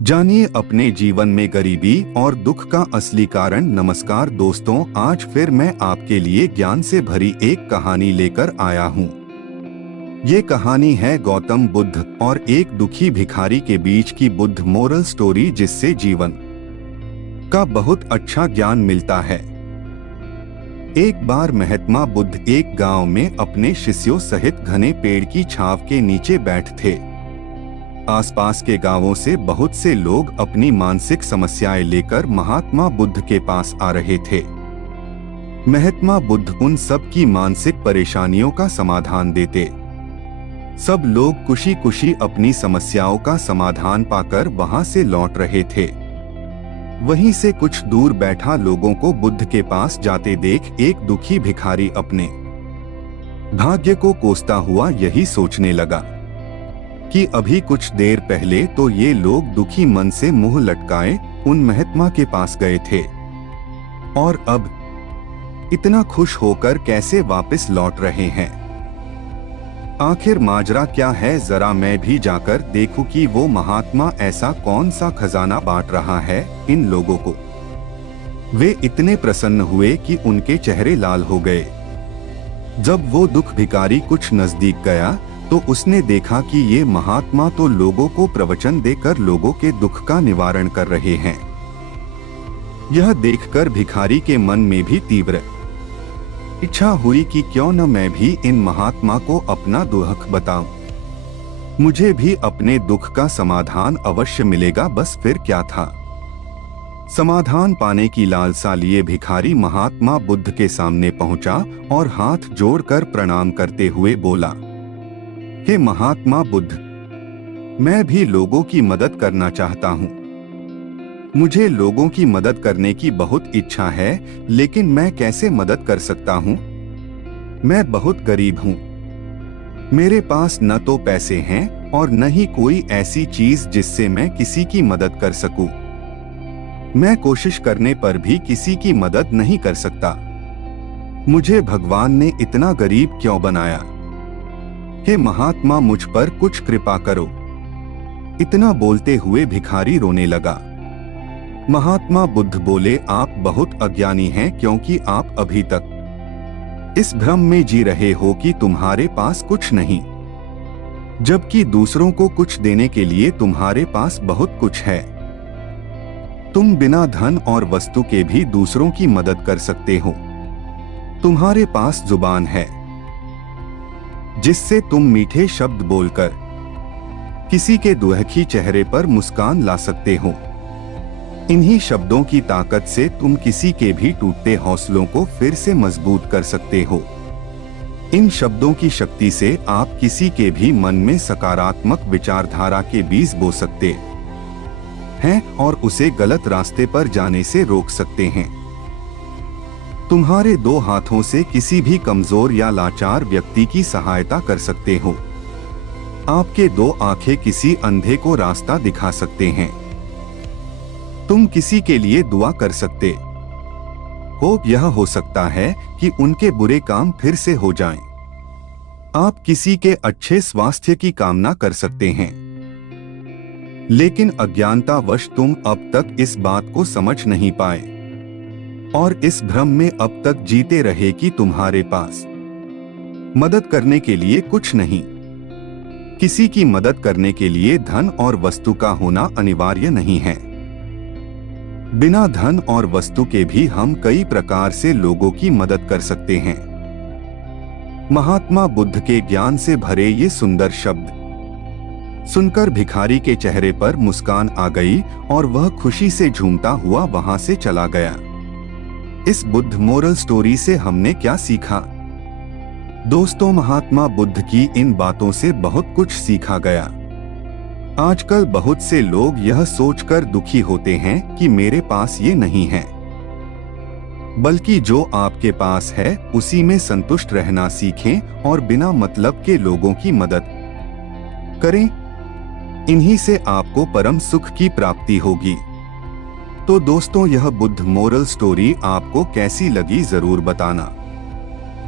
जानिए अपने जीवन में गरीबी और दुख का असली कारण। नमस्कार दोस्तों, आज फिर मैं आपके लिए ज्ञान से भरी एक कहानी लेकर आया हूँ। ये कहानी है गौतम बुद्ध और एक दुखी भिखारी के बीच की बुद्ध मोरल स्टोरी, जिससे जीवन का बहुत अच्छा ज्ञान मिलता है। एक बार महात्मा बुद्ध एक गांव में अपने शिष्यों सहित घने पेड़ की छांव के नीचे बैठे थे। आसपास के गांवों से बहुत से लोग अपनी मानसिक समस्याएं लेकर महात्मा बुद्ध के पास आ रहे थे। महात्मा बुद्ध उन सब की मानसिक परेशानियों का समाधान देते। सब लोग खुशी खुशी अपनी समस्याओं का समाधान पाकर वहां से लौट रहे थे। वहीं से कुछ दूर बैठा लोगों को बुद्ध के पास जाते देख एक दुखी भिखारी अपने भाग्य को कोसता हुआ यही सोचने लगा कि अभी कुछ देर पहले तो ये लोग दुखी मन से मुंह लटकाए उन महात्मा के पास गए थे, और अब इतना खुश होकर कैसे वापस लौट रहे हैं। आखिर माजरा क्या है, जरा मैं भी जाकर देखूं कि वो महात्मा ऐसा कौन सा खजाना बांट रहा है इन लोगों को। वे इतने प्रसन्न हुए कि उनके चेहरे लाल हो गए। जब वो दुख भिखारी कुछ नजदीक गया तो उसने देखा कि ये महात्मा तो लोगों को प्रवचन देकर लोगों के दुख का निवारण कर रहे हैं। यह देखकर भिखारी के मन में भी तीव्र इच्छा हुई कि क्यों न मैं भी इन महात्मा को अपना दुख बताऊं। मुझे भी अपने दुख का समाधान अवश्य मिलेगा। बस फिर क्या था, समाधान पाने की लालसा लिए भिखारी महात्मा बुद्ध के सामने पहुंचा और हाथ जोड़कर प्रणाम करते हुए बोला, हे महात्मा बुद्ध, मैं भी लोगों की मदद करना चाहता हूँ। मुझे लोगों की मदद करने की बहुत इच्छा है, लेकिन मैं कैसे मदद कर सकता हूँ? मैं बहुत गरीब हूँ। मेरे पास न तो पैसे हैं और न ही कोई ऐसी चीज जिससे मैं किसी की मदद कर सकूं। मैं कोशिश करने पर भी किसी की मदद नहीं कर सकता। मुझे भगवान ने इतना गरीब क्यों बनाया? हे महात्मा, मुझ पर कुछ कृपा करो। इतना बोलते हुए भिखारी रोने लगा। महात्मा बुद्ध बोले, आप बहुत अज्ञानी हैं, क्योंकि आप अभी तक इस भ्रम में जी रहे हो कि तुम्हारे पास कुछ नहीं, जबकि दूसरों को कुछ देने के लिए तुम्हारे पास बहुत कुछ है। तुम बिना धन और वस्तु के भी दूसरों की मदद कर सकते हो। तुम्हारे पास जुबान है जिससे तुम मीठे शब्द बोलकर किसी के दुखी चेहरे पर मुस्कान ला सकते हो। इन्हीं शब्दों की ताकत से तुम किसी के भी टूटते हौसलों को फिर से मजबूत कर सकते हो। इन शब्दों की शक्ति से आप किसी के भी मन में सकारात्मक विचारधारा के बीज बो सकते हैं और उसे गलत रास्ते पर जाने से रोक सकते हैं। तुम्हारे दो हाथों से किसी भी कमजोर या लाचार व्यक्ति की सहायता कर सकते हो। आपके दो आंखें किसी अंधे को रास्ता दिखा सकते हैं। तुम किसी के लिए दुआ कर सकते हो। यह हो सकता है कि उनके बुरे काम फिर से हो जाएं। आप किसी के अच्छे स्वास्थ्य की कामना कर सकते हैं, लेकिन अज्ञानतावश तुम अब तक इस बात को समझ नहीं पाए और इस भ्रम में अब तक जीते रहे कि तुम्हारे पास मदद करने के लिए कुछ नहीं। किसी की मदद करने के लिए धन और वस्तु का होना अनिवार्य नहीं है। बिना धन और वस्तु के भी हम कई प्रकार से लोगों की मदद कर सकते हैं। महात्मा बुद्ध के ज्ञान से भरे ये सुंदर शब्द सुनकर भिखारी के चेहरे पर मुस्कान आ गई और वह खुशी से झूमता हुआ वहां से चला गया। इस बुद्ध मोरल स्टोरी से हमने क्या सीखा? दोस्तों, महात्मा बुद्ध की इन बातों से बहुत कुछ सीखा गया। आजकल बहुत से लोग यह सोचकर दुखी होते हैं कि मेरे पास ये नहीं है, बल्कि जो आपके पास है उसी में संतुष्ट रहना सीखें और बिना मतलब के लोगों की मदद करें। इन्हीं से आपको परम सुख की प्राप्ति होगी। तो दोस्तों, यह बुद्ध मोरल स्टोरी आपको कैसी लगी जरूर बताना।